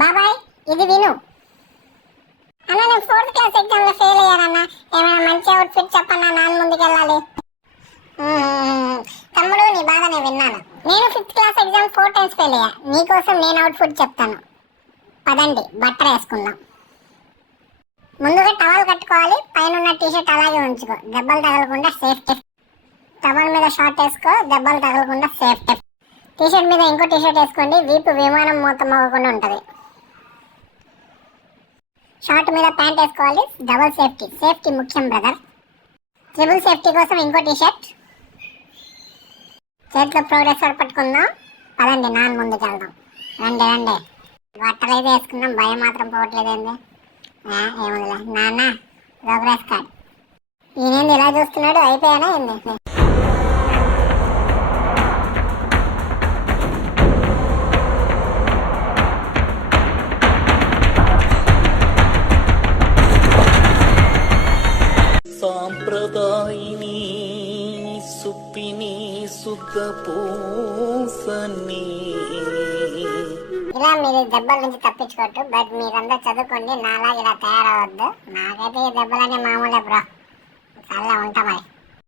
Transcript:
బాబాయ్ ఇది విను అన్న. నేను 4th క్లాస్ ఎగ్జామ్ లో ఫెయిల్ అయ్యానన్న. ఏమైనా మంచి అవుట్ఫిట్ చెప్పన్నా, నాన్న ముందుకెళ్ళాలి. తమ్ముడు నీ బాధ నేను విన్నాను. నేను 5th class exam 4 times fail అయ్యా. నీకోసం నేను అవుట్ఫిట్ చెప్తాను. పదండి బట్టలు వేసుకుందాం. ముందుగా టవల్ కట్టుకోవాలి. పైన టీషర్ట్ అలాగే ఉంచుకో, దెబ్బలు తగలకుండా సేఫ్టీ. టవల్ మీద షార్ట్ వేసుకో, దెబ్బలు తగలకుండా సేఫ్టీ. టీషర్ట్ మీద ఇంకో టీషర్ట్ వేసుకోండి, వీపు విమానం మూత మోగకుండా ఉంటుంది. షార్ట్ మీద ప్యాంట్ వేసుకోవాలి. డబుల్ సేఫ్టీ, సేఫ్టీ ముఖ్యం బ్రదర్. ట్రిపుల్ సేఫ్టీ కోసం ఇంకో టీషర్ట్. చేతిలో ప్రోగ్రెస్ పట్టుకుందాం. పదండి నాన్న ముందుకు వెళ్దాం. రండి రండి. బట్టలు అయితే వేసుకున్నాం, భయం మాత్రం పోవట్లేదండి. ఏముందిలే నాన్న. Progress card. ఈయనేంది ఇలా చూస్తున్నాడు? అయిపోయానా ఏంది? సాంప్రదాయిని సుప్పిని సుఖ పూసని. ఇలా మీరు దెబ్బల నుంచి తప్పించుకోవచ్చు. బట్ మీరందరూ చదువుకోండి, నాలాగా ఇలా తయారవద్దు. నాకైతే ఈ దెబ్బలనే మామూలే బ్రో. చాలా ఉంటా మరి.